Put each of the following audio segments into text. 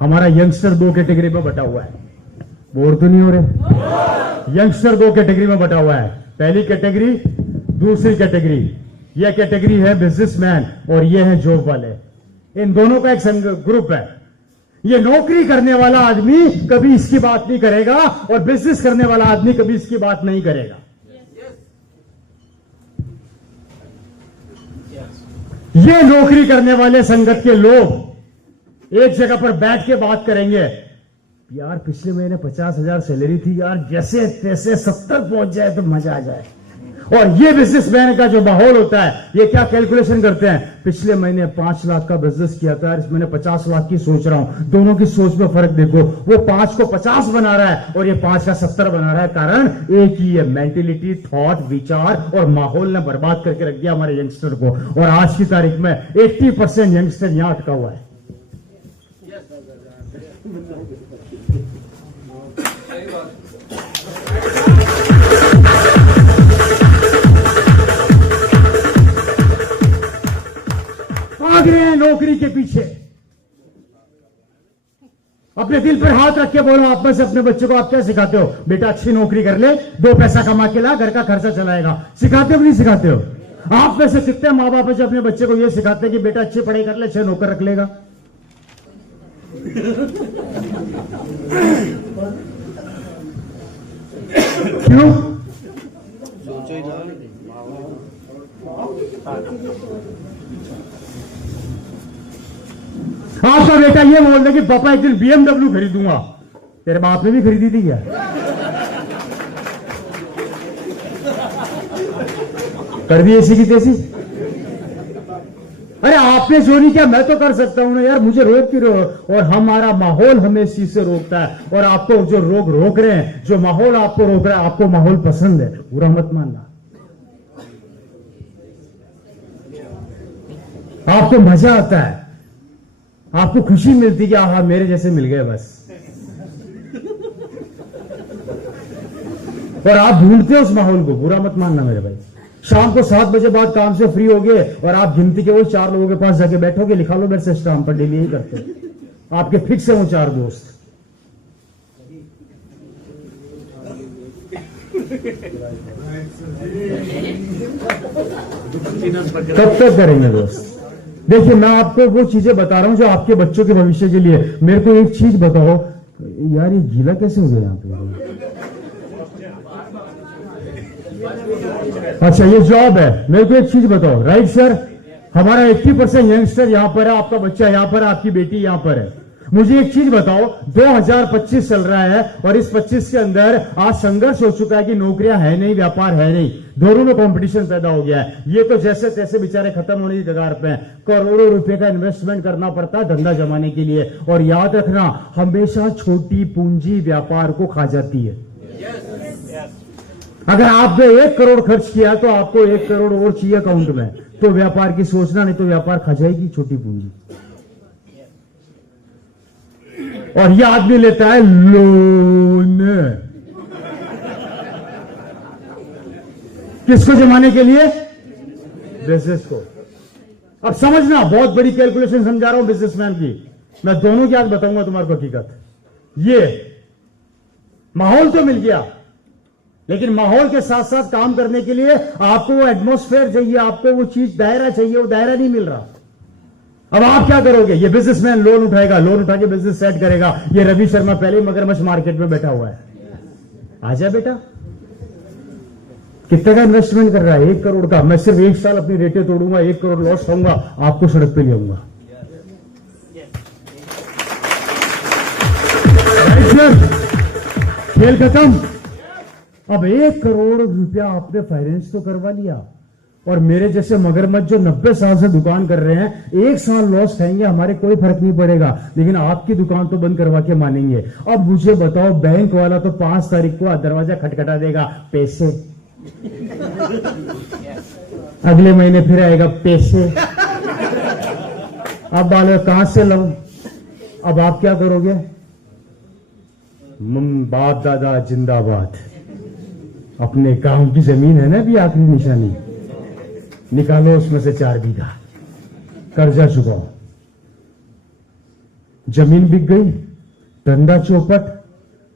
हमारा यंगस्टर दो कैटेगरी में बटा हुआ है। बोर तो नहीं हो रहे? यंगस्टर दो कैटेगरी में बटा हुआ है। पहली कैटेगरी, दूसरी कैटेगरी। यह कैटेगरी है बिजनेसमैन और यह है जॉब वाले। इन दोनों का एक ग्रुप है। ये नौकरी करने वाला आदमी कभी इसकी बात नहीं करेगा और बिजनेस करने वाला आदमी कभी इसकी बात नहीं करेगा। ये नौकरी करने वाले संगत के लोग एक जगह पर बैठ के बात करेंगे, यार पिछले महीने 50,000 सैलरी थी यार, जैसे तैसे 70 पहुंच जाए तो मजा आ जाए। और ये बिजनेसमैन का जो माहौल होता है, ये क्या कैलकुलेशन करते हैं, पिछले महीने 5 लाख का बिजनेस किया था, इस महीने 50 लाख की सोच रहा हूं। दोनों की सोच में फर्क देखो, वो 5 को 50 बना रहा है और ये 5 का 70 बना रहा है। कारण एक ही है, मेंटेलिटी, थॉट, विचार और माहौल ने बर्बाद करके रख दिया हमारे यंगस्टर को। और आज की तारीख में 80% यंगस्टर यहां अटका हुआ है। भाग रहे हैं नौकरी के पीछे। अपने दिल पर हाथ रख के बोलो, आप में से अपने बच्चे को आप क्या सिखाते हो? बेटा अच्छी नौकरी कर ले, 2 पैसा कमा के ला, घर का खर्चा चलाएगा। सिखाते हो नहीं सिखाते हो? आप में से कितने माँ बाप है जो अपने बच्चे को यह सिखाते हैं कि बेटा अच्छी पढ़ाई कर ले, 6 नौकर रख लेगा? क्यों? आपका बेटा ये बोल दे कि पापा एक दिन BMW खरीदूंगा। तेरे बाप ने भी खरीदी थी क्या? कर दी ऐसी की तैसी। अरे आपने जो नहीं किया मैं तो कर सकता हूं ना यार, मुझे रोक क्यों रहे हो? और हमारा माहौल हमें इस चीज से रोकता है। और आपको जो लोग रोक रहे हैं, जो माहौल आपको रोक रहा है, आपको माहौल पसंद है, बुरा मत मानना। आपको मजा आता है, आपको खुशी मिलती कि आहा मेरे जैसे मिल गए बस। और आप ढूंढते हो उस माहौल को, बुरा मत मानना मेरे भाई। शाम को 7 बजे बाद काम से फ्री हो गए और आप गिनती के वो 4 लोगों के पास जाके बैठोगे, लिखा लो मेरे से स्टाम्प पर, डेली यही करते हो। आपके फिक्स है वो 4 दोस्त। कब तक करेंगे दोस्त? देखिए मैं आपको वो चीजें बता रहा हूं जो आपके बच्चों के भविष्य के लिए। मेरे को एक चीज बताओ यार, ये गीला कैसे हो गया यहाँ पे? अच्छा ये जॉब है, मेरे को एक चीज बताओ। राइट सर, हमारा 80% यंगस्टर यहां पर है, आपका बच्चा यहां पर है, आपकी बेटी यहां पर है। मुझे एक चीज बताओ, 2025 चल रहा है और इस 25 के अंदर आज संघर्ष हो चुका है कि नौकरियां है नहीं, व्यापार है नहीं, दोनों में कंपटीशन पैदा हो गया है। ये तो जैसे तैसे बेचारे खत्म होने की कगार पे हैं। करोड़ों रुपए का इन्वेस्टमेंट करना पड़ता है धंधा जमाने के लिए। और याद रखना, हमेशा छोटी पूंजी व्यापार को खा जाती है। अगर आपने 1 करोड़ खर्च किया तो आपको 1 करोड़ और चाहिए अकाउंट में, तो व्यापार की सोचना, नहीं तो व्यापार खा जाएगी छोटी पूंजी। और यह आदमी लेता है लोन, किसको जमाने के लिए? बिजनेस को। अब समझना, बहुत बड़ी कैलकुलेशन समझा रहा हूं बिजनेसमैन की। मैं दोनों की आज बताऊंगा तुम्हारे को हकीकत। ये माहौल तो मिल गया, लेकिन माहौल के साथ साथ काम करने के लिए आपको वो एटमॉस्फेयर चाहिए, आपको वो चीज, दायरा चाहिए, वो दायरा नहीं मिल रहा। अब आप क्या करोगे? ये बिजनेसमैन लोन उठाएगा, लोन उठा के बिजनेस सेट करेगा। ये रवि शर्मा पहले ही मगरमच्छ मार्केट में बैठा हुआ है। आजा बेटा, कितने का इन्वेस्टमेंट कर रहा है? 1 करोड़ का। मैं सिर्फ 1 साल अपनी रेटें तोड़ूंगा, 1 करोड़ लॉस होऊंगा, आपको सड़क पे ले आऊंगा। खेल खत्म। अब 1 करोड़ रुपया आपने फाइनेंस तो करवा लिया, और मेरे जैसे मगरमच्छ जो 90 साल से दुकान कर रहे हैं, 1 साल लॉस खाएंगे, हमारे कोई फर्क नहीं पड़ेगा, लेकिन आपकी दुकान तो बंद करवा के मानेंगे। अब मुझे बताओ, बैंक वाला तो 5 तारीख को दरवाजा खटखटा देगा, पैसे। अगले महीने फिर आएगा, पैसे। अब बाल कहां से लाऊं? अब आप क्या करोगे? बाप दादा जिंदाबाद। अपने गांव की जमीन है ना भी आखिरी निशानी, निकालो उसमें से 4 बीघा, कर्जा चुकाओ। जमीन बिक गई, धंधा चौपट,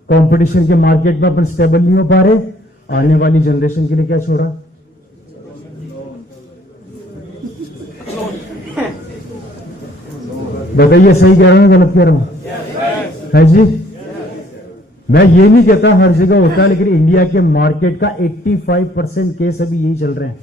कंपटीशन के मार्केट में अपन स्टेबल नहीं हो पा रहे, आने वाली जनरेशन के लिए क्या छोड़ा? बताइए, सही कह रहा हूं गलत कह रहा हूं? है जी। मैं ये नहीं कहता हर जगह होता है, लेकिन इंडिया के मार्केट का 85% केस अभी यही चल रहे हैं।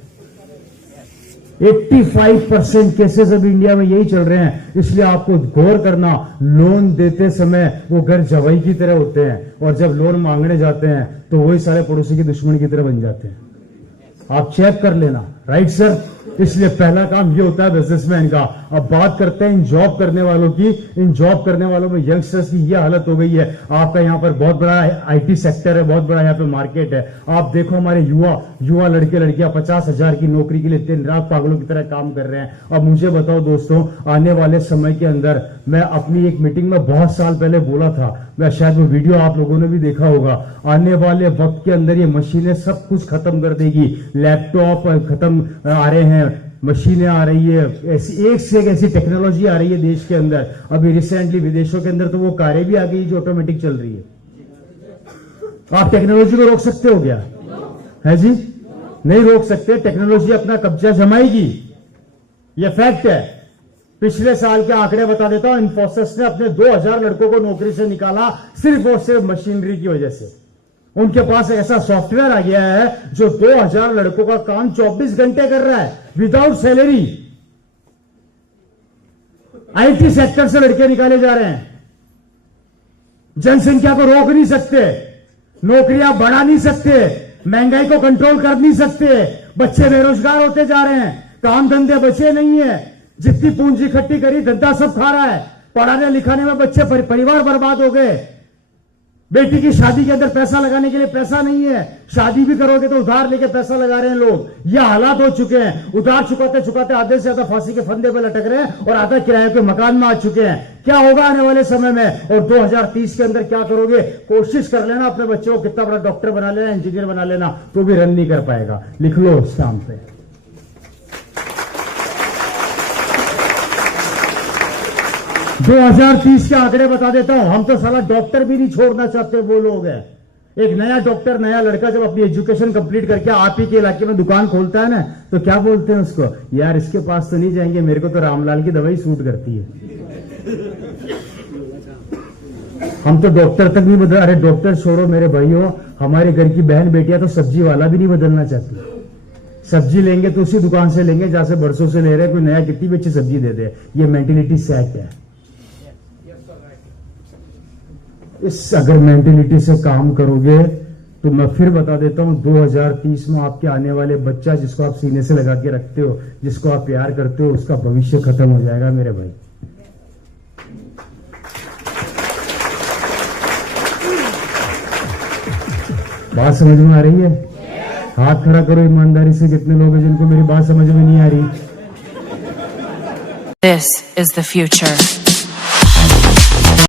85% केसेस अभी इंडिया में यही चल रहे हैं। इसलिए आपको गौर करना, लोन देते समय वो घर जवाई की तरह होते हैं, और जब लोन मांगने जाते हैं तो वही सारे पड़ोसी के दुश्मन की तरह बन जाते हैं। आप चेक कर लेना, राइट सर? इसलिए पहला काम ये होता है बिजनेसमैन का। अब बात करते हैं इन जॉब करने वालों की। इन जॉब करने वालों में यंगस्टर्स की ये हालत हो गई है। आपका यहाँ पर बहुत बड़ा आईटी सेक्टर है, बहुत बड़ा यहाँ पे मार्केट है। आप देखो हमारे युवा लड़के लड़कियां 50,000 की नौकरी के लिए दिन रात पागलों की तरह काम कर रहे हैं। अब मुझे बताओ दोस्तों, आने वाले समय के अंदर, मैं अपनी एक मीटिंग में बहुत साल पहले बोला था, मैं शायद वो वीडियो आप लोगों ने भी देखा होगा, आने वाले वक्त के अंदर ये मशीनें सब कुछ खत्म कर देगी। लैपटॉप खत्म आ रहे हैं, मशीनें आ रही है, ऐसी एक से एक ऐसी टेक्नोलॉजी आ रही है देश के अंदर। अभी रिसेंटली विदेशों के अंदर तो वो कारें भी आ गई जो ऑटोमेटिक चल रही है। आप टेक्नोलॉजी को रोक सकते हो क्या? है जी? नहीं रोक सकते। टेक्नोलॉजी अपना कब्जा जमाएगी, ये फैक्ट है। पिछले साल के आंकड़े बता देता हूं, इन्फोसिस ने अपने 2000 लड़कों को नौकरी से निकाला सिर्फ और सिर्फ मशीनरी की वजह से। उनके पास ऐसा सॉफ्टवेयर आ गया है जो 2000 लड़कों का काम 24 घंटे कर रहा है विदाउट सैलरी। आईटी सेक्टर से लड़के निकाले जा रहे हैं। जनसंख्या को रोक नहीं सकते, नौकरियां बढ़ा नहीं सकते, महंगाई को कंट्रोल कर नहीं सकते, बच्चे बेरोजगार होते जा रहे हैं, काम धंधे बचे नहीं है। जितनी पूंजी इकट्ठी करी धंधा सब खा रहा है। पढ़ाने लिखाने में बच्चे परिवार बर्बाद हो गए। बेटी की शादी के अंदर पैसा लगाने के लिए पैसा नहीं है। शादी भी करोगे तो उधार लेके पैसा लगा रहे हैं लोग। यह हालात हो चुके हैं। उधार चुकाते चुकाते आधे से ज्यादा फांसी के फंदे पे लटक रहे हैं और आधा किराए के मकान में आ चुके हैं। क्या होगा आने वाले समय में और 2030 के अंदर क्या करोगे? कोशिश कर लेना अपने बच्चों को कितना बड़ा डॉक्टर बना लेना, इंजीनियर बना लेना, तो भी रन नहीं कर पाएगा। लिख लो स्टाम्प पे। दो 2030 के आंकड़े बता देता हूं। हम तो साला डॉक्टर भी नहीं छोड़ना चाहते, वो लोग हैं। एक नया डॉक्टर, नया लड़का जब अपनी एजुकेशन कंप्लीट करके आप ही के इलाके में दुकान खोलता है ना, तो क्या बोलते हैं उसको? यार इसके पास तो नहीं जाएंगे, मेरे को तो रामलाल की दवाई सूट करती है। हम तो डॉक्टर तक नहीं बदल। अरे डॉक्टर छोड़ो मेरे भाइयों, हमारे घर की बहन बेटियां तो सब्जी वाला भी नहीं बदलना चाहती। सब्जी लेंगे तो उसी दुकान से लेंगे जहां से बरसों से ले रहे हैं, कोई नया कितनी भी अच्छी सब्जी दे दे। ये मेंटेलिटी सेट है। इस अगर मेंटेलिटी से काम करोगे तो मैं फिर बता देता हूं, 2030 में आपके आने वाले बच्चा जिसको आप सीने से लगा के रखते हो, जिसको आप प्यार करते हो, उसका भविष्य खत्म हो जाएगा मेरे भाई। बात समझ में आ रही है? हाथ खड़ा करो ईमानदारी से, कितने लोग हैं जिनको मेरी बात समझ में नहीं आ रही? This is the future.